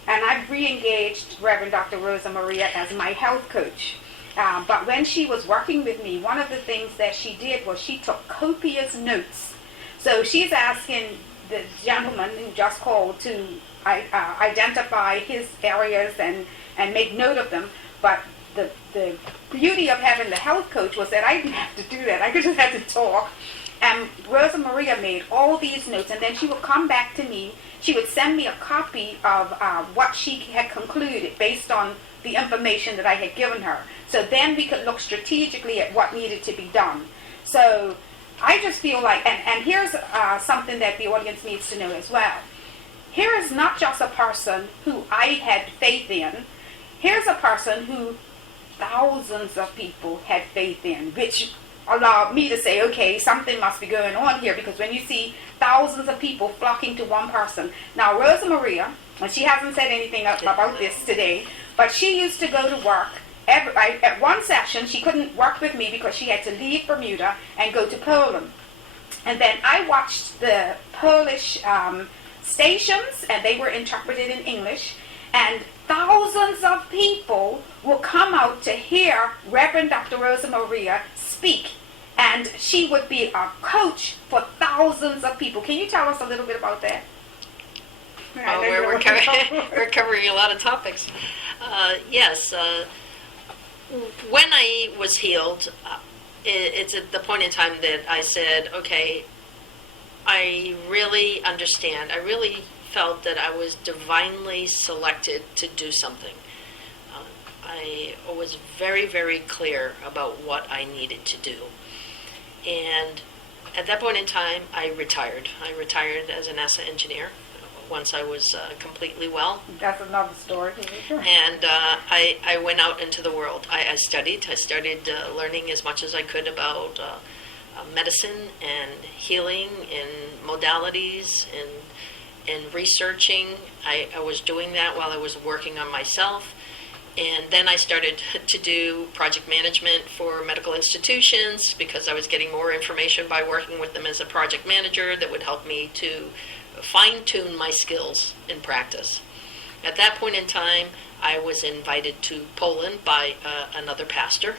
I've re-engaged Reverend Dr. Rosamaria as my health coach. But when she was working with me, one of the things that she did was she took copious notes. So she's asking the gentleman who just called to identify his areas and make note of them. But the beauty of having the health coach was that I didn't have to do that. I just had to talk. And Rosamaria made all these notes, and then she would come back to me. She would send me a copy of what she had concluded based on the information that I had given her. So then we could look strategically at what needed to be done. So I just feel like, and here's something that the audience needs to know as well. Here is not just a person who I had faith in. Here's a person who thousands of people had faith in, which allowed me to say, okay, something must be going on here, because when you see thousands of people flocking to one person. Now, Rosamaria, and she hasn't said anything about this today, but she used to go to work. At one session, she couldn't work with me because she had to leave Bermuda and go to Poland. And then I watched the Polish stations, and they were interpreted in English, and thousands of people will come out to hear Reverend Dr. Rosamaria speak. And she would be a coach for thousands of people. Can you tell us a little bit about that? We're covering a lot of topics. Yes. When I was healed, it's at the point in time that I said, okay, I really understand. I really felt that I was divinely selected to do something. I was very, very clear about what I needed to do. And at that point in time, I retired. I retired as a NASA engineer once I was completely well. That's another story. And I went out into the world. I studied. I started learning as much as I could about medicine and healing and modalities and researching. I was doing that while I was working on myself. And then I started to do project management for medical institutions because I was getting more information by working with them as a project manager that would help me to fine-tune my skills in practice. At that point in time, I was invited to Poland by another pastor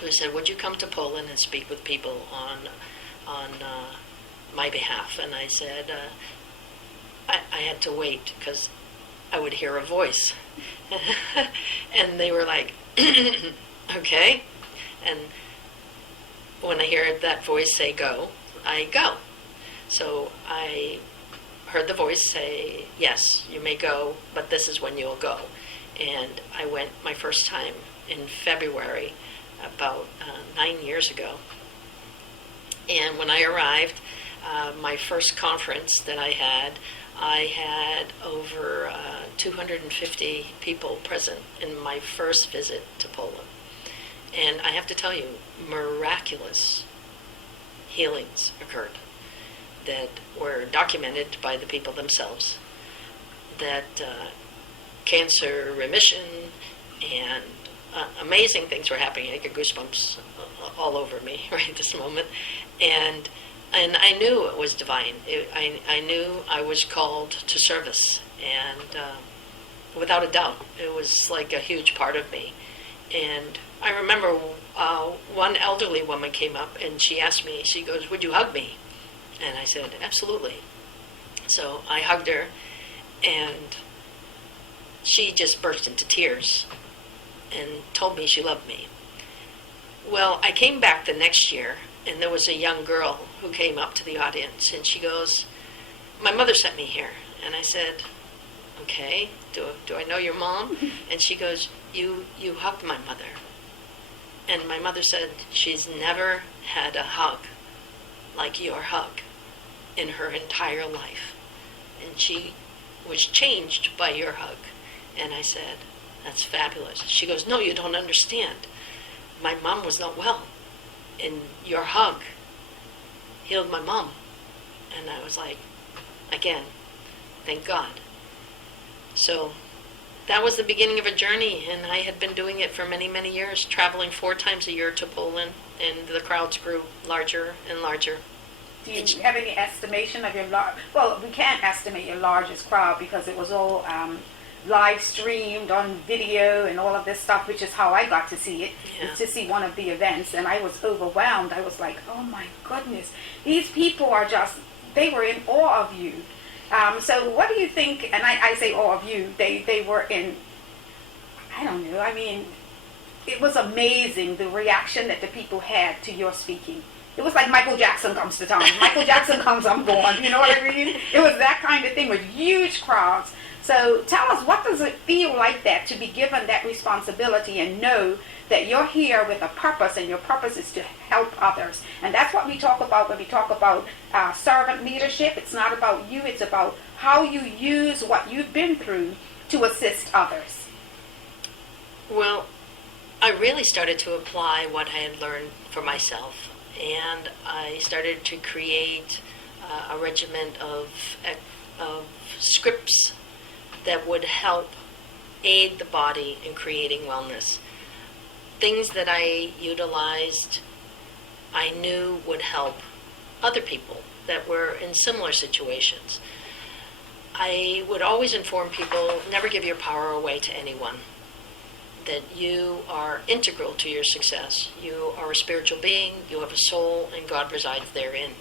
who said, would you come to Poland and speak with people on my behalf? And I said, I had to wait because I would hear a voice. And they were like, okay. And when I hear that voice say go, I go. So I heard the voice say, yes, you may go, but this is when you'll go. And I went my first time in February, about 9 years ago. And when I arrived, my first conference that I had over 250 people present in my first visit to Poland. And I have to tell you, miraculous healings occurred that were documented by the people themselves, that cancer remission and amazing things were happening. I get goosebumps all over me right this moment. And I knew it was divine. I knew I was called to service. And without a doubt, it was like a huge part of me. And I remember one elderly woman came up and she asked me, she goes, would you hug me? And I said, absolutely. So I hugged her and she just burst into tears and told me she loved me. Well, I came back the next year and there was a young girl who came up to the audience and she goes, my mother sent me here. And I said, okay, do I know your mom? And she goes, you hugged my mother. And my mother said she's never had a hug like your hug in her entire life. And she was changed by your hug. And I said, that's fabulous. She goes, no, you don't understand. My mom was not well, and your hug healed my mom. And I was like, again, thank God. So that was the beginning of a journey, and I had been doing it for many, many years, traveling 4 times a year to Poland, and the crowds grew larger and larger. Do you have any estimation of your well, we can't estimate your largest crowd because it was all live streamed on video and all of this stuff, which is how I got to see it, to see one of the events, and I was overwhelmed. I was like, oh my goodness, these people are just, they were in awe of you. So what do you think, and I say awe of you, they were in, I don't know, I mean, it was amazing the reaction that the people had to your speaking. It was like Michael Jackson comes to town. Michael Jackson comes, I'm gone. You know what I mean? It was that kind of thing with huge crowds. So tell us, what does it feel like that, to be given that responsibility and know that you're here with a purpose, and your purpose is to help others? And that's what we talk about when we talk about servant leadership. It's not about you, it's about how you use what you've been through to assist others. Well, I really started to apply what I had learned for myself, and I started to create a regiment of scripts that would help aid the body in creating wellness. Things that I utilized, I knew would help other people that were in similar situations. I would always inform people, never give your power away to anyone, that you are integral to your success. You are a spiritual being, you have a soul, and God resides therein.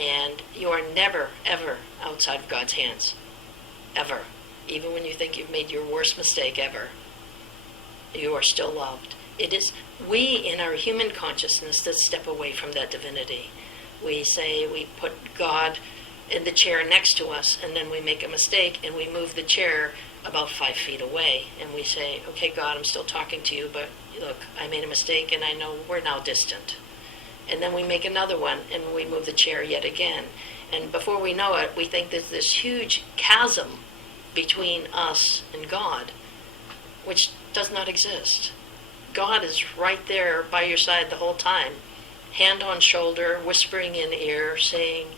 And you are never, ever outside of God's hands. Ever. Even when you think you've made your worst mistake ever, you are still loved. It is we in our human consciousness that step away from that divinity. We say we put God in the chair next to us, and then we make a mistake and we move the chair about 5 feet away, and we say, okay, God, I'm still talking to you, but look, I made a mistake and I know we're now distant. And then we make another one and we move the chair yet again. And before we know it, we think there's this huge chasm between us and God, which does not exist. God is right there by your side the whole time, hand on shoulder, whispering in ear, saying,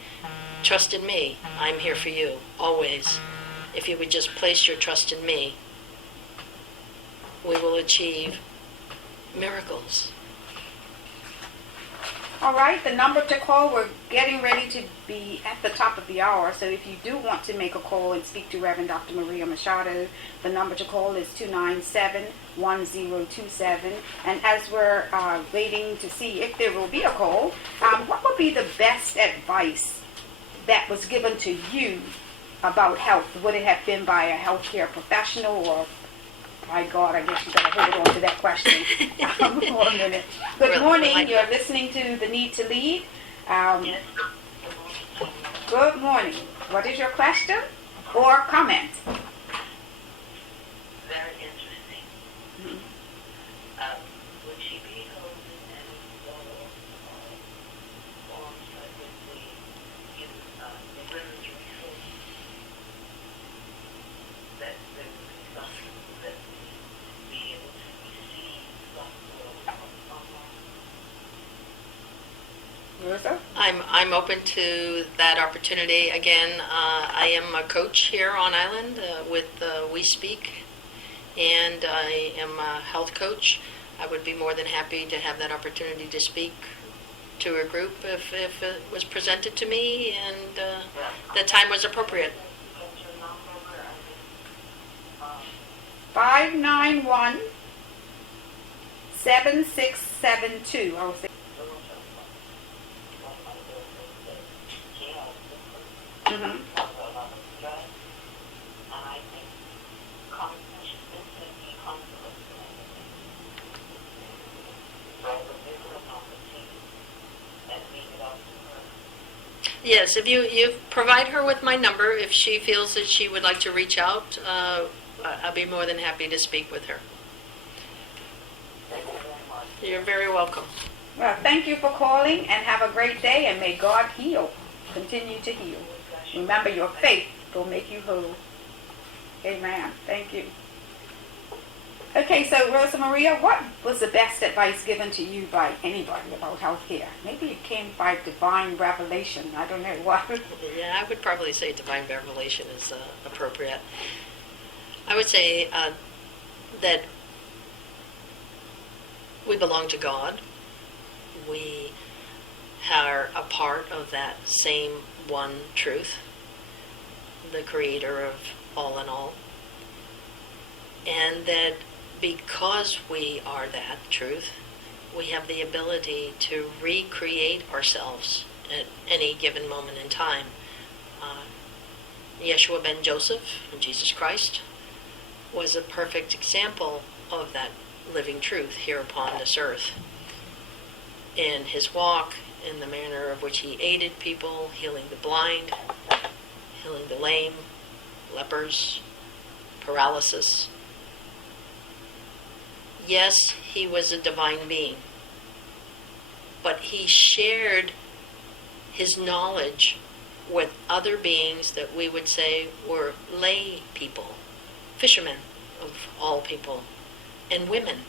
trust in me, I'm here for you, always. If you would just place your trust in me, we will achieve miracles. All right, the number to call, we're getting ready to be at the top of the hour, so if you do want to make a call and speak to Reverend Dr. Maria Machado, the number to call is 297-1027. And as we're waiting to see if there will be a call, what would be the best advice that was given to you about health? Would it have been by a healthcare professional, or by God, I guess you got to hold on to that question for a minute. Good morning. You're listening to The Need to Lead. Good morning. What is your question or comment? Very interesting. Would she be holding any forms like with the women's resources that they would be possible that we be able to receive Rosa? I'm open to that opportunity. Again, I am a coach here on island with We Speak, and I am a health coach. I would be more than happy to have that opportunity to speak to a group if it was presented to me and the time was appropriate. 591-7672. I will say. Mm-hmm. Yes, if you provide her with my number, if she feels that she would like to reach out, I'll be more than happy to speak with her. You're very welcome. Well, thank you for calling, and have a great day, and may God heal. Continue to heal. Remember, your faith will make you whole. Amen. Thank you. Okay, so Rosamaria, what was the best advice given to you by anybody about healthcare? Maybe it came by divine revelation. I don't know what. Yeah, I would probably say divine revelation is appropriate. I would say that we belong to God. We are a part of that same one truth, the creator of all in all. And that because we are that truth, we have the ability to recreate ourselves at any given moment in time. Yeshua ben Joseph, Jesus Christ, was a perfect example of that living truth here upon this earth. In his walk, in the manner of which he aided people, healing the blind, healing the lame, lepers, paralysis. Yes, he was a divine being, but he shared his knowledge with other beings that we would say were lay people, fishermen of all people, and women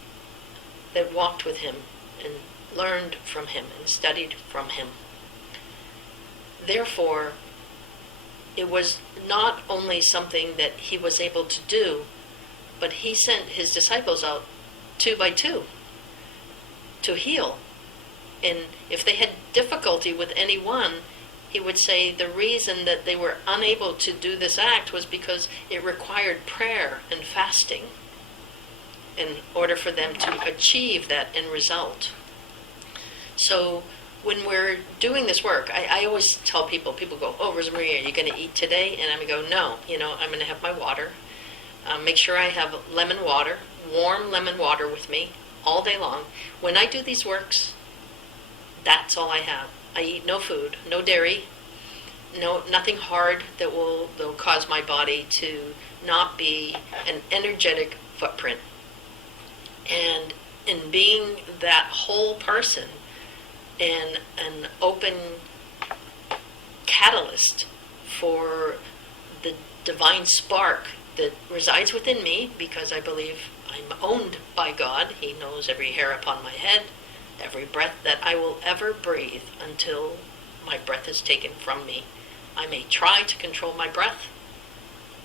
that walked with him and learned from him and studied from him. Therefore, it was not only something that he was able to do, but he sent his disciples out 2 by 2 to heal. And if they had difficulty with any one, he would say the reason that they were unable to do this act was because it required prayer and fasting in order for them to achieve that end result. So when we're doing this work, I always tell people go, oh, Rosamaria, are you going to eat today? And I'm going to go, no, I'm going to have my water. Make sure I have lemon water, warm lemon water with me all day long. When I do these works, that's all I have. I eat no food, no dairy, nothing hard that will cause my body to not be an energetic footprint. And in being that whole person and an open catalyst for the divine spark that resides within me, because I believe I'm owned by God. He knows every hair upon my head, every breath that I will ever breathe until my breath is taken from me. I may try to control my breath,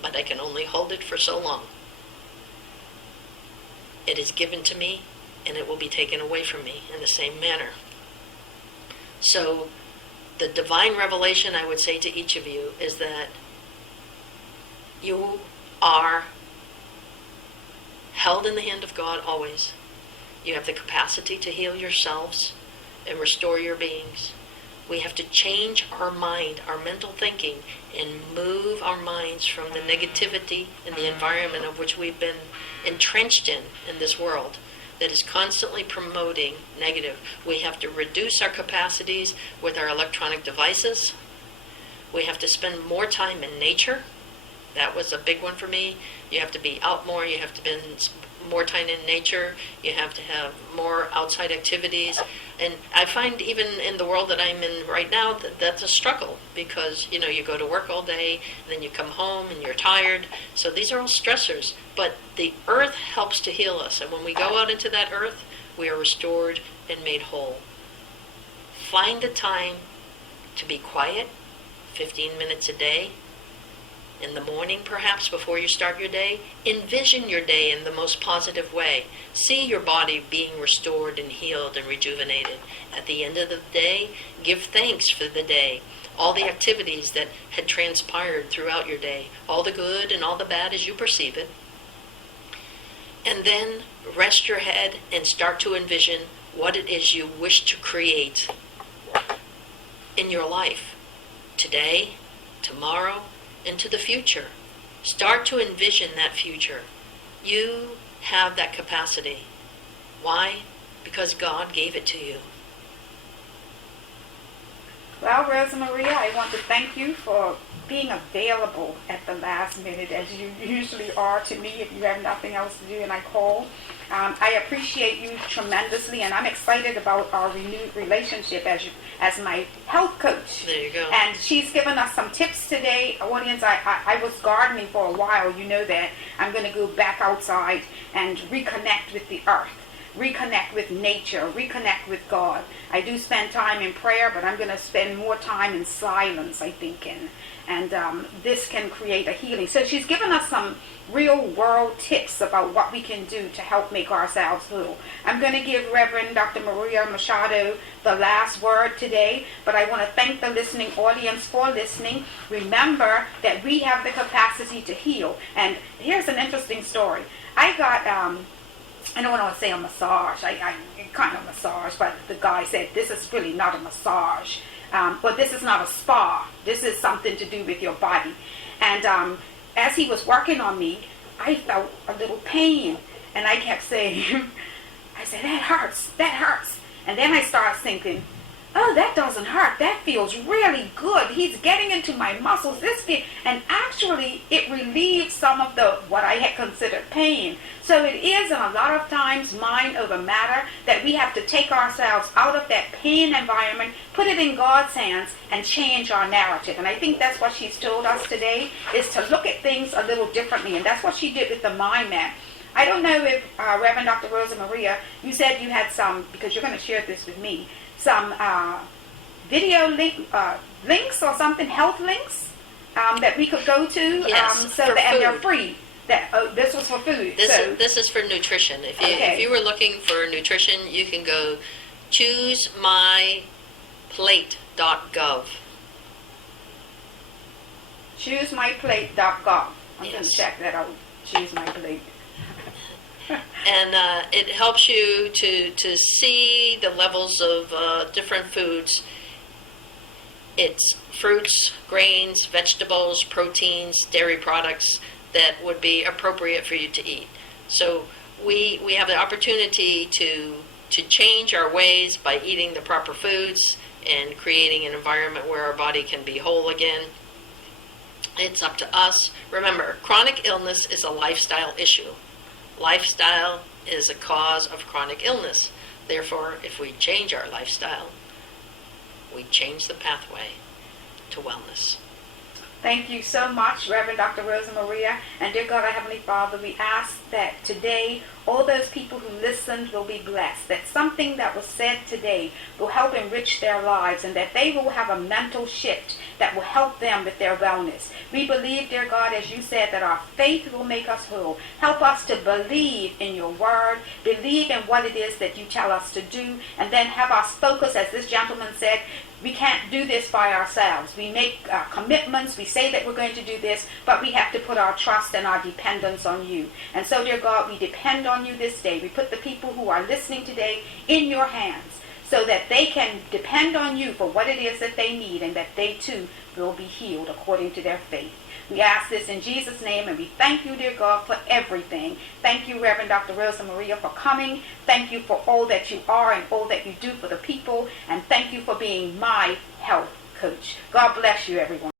but I can only hold it for so long. It is given to me, and it will be taken away from me in the same manner. So the divine revelation I would say to each of you is that you are held in the hand of God always. You have the capacity to heal yourselves and restore your beings. We have to change our mind, our mental thinking, and move our minds from the negativity and the environment of which we've been entrenched in this world that is constantly promoting negative. We have to reduce our capacities with our electronic devices. We have to spend more time in nature. That was a big one for me. You have to be out more. You have to spend more time in nature. You have to have more outside activities. And I find even in the world that I'm in right now, that's a struggle because, you go to work all day, and then you come home and you're tired. So these are all stressors. But the earth helps to heal us. And when we go out into that earth, we are restored and made whole. Find the time to be quiet, 15 minutes a day. In the morning, perhaps, before you start your day, envision your day in the most positive way. See your body being restored and healed and rejuvenated. At the end of the day, give thanks for the day, all the activities that had transpired throughout your day, all the good and all the bad as you perceive it. And then rest your head and start to envision what it is you wish to create in your life, today, tomorrow, into the future. Start to envision that future. You have that capacity. Why? Because God gave it to you. Well, Rosamaria, I want to thank you for being available at the last minute, as you usually are to me if you have nothing else to do and I call. I appreciate you tremendously, and I'm excited about our renewed relationship as my health coach. There you go. And she's given us some tips today. Audience, I was gardening for a while. You know that. I'm going to go back outside and reconnect with the earth, reconnect with nature, reconnect with God. I do spend time in prayer, but I'm going to spend more time in silence, I think, and this can create a healing. So she's given us some real world tips about what we can do to help make ourselves whole. I'm going to give Reverend Dr. Maria Machado the last word today, but I want to thank the listening audience for listening. Remember that we have the capacity to heal. And here's an interesting story. I got I don't want to say a massage. I kind of massage, but the guy said this is really not a massage. But this is not a spa. This is something to do with your body. And as he was working on me, I felt a little pain. And I kept saying, I said, that hurts, that hurts. And then I started thinking, oh, that doesn't hurt. That feels really good. He's getting into my muscles. And actually, it relieved some of what I had considered pain. So it is, in a lot of times, mind over matter, that we have to take ourselves out of that pain environment, put it in God's hands, and change our narrative. And I think that's what she's told us today, is to look at things a little differently. And that's what she did with the mind map. I don't know if, Reverend Dr. Rosamaria, you said you had some, because you're going to share this with me, some video links or something, health links that we could go to, Yes, and they're free. This was for food. This is for nutrition. If you were looking for nutrition, you can go choosemyplate.gov. Choosemyplate.gov. I'm going to Yes. check that out. Choose my plate. And it helps you to see the levels of different foods. It's fruits, grains, vegetables, proteins, dairy products that would be appropriate for you to eat. So we have the opportunity to change our ways by eating the proper foods and creating an environment where our body can be whole again. It's up to us. Remember, chronic illness is a lifestyle issue. Lifestyle is a cause of chronic illness. Therefore, if we change our lifestyle, we change the pathway to wellness. Thank you so much, Reverend Dr. Rosamaria. And dear God, our Heavenly Father, we ask that today all those people who listened will be blessed, that something that was said today will help enrich their lives, and that they will have a mental shift that will help them with their wellness. We believe, dear God, as you said, that our faith will make us whole. Help us to believe in your word, believe in what it is that you tell us to do, and then have us focus, as this gentleman said, we can't do this by ourselves. We make commitments, we say that we're going to do this, but we have to put our trust and our dependence on you. And so, dear God, we depend on you this day. We put the people who are listening today in your hands so that they can depend on you for what it is that they need, and that they too will be healed according to their faith. We ask this in Jesus' name, and we thank you, dear God, for everything. Thank you, Reverend Dr. Rosamaria, for coming. Thank you for all that you are and all that you do for the people. And thank you for being my health coach. God bless you, everyone.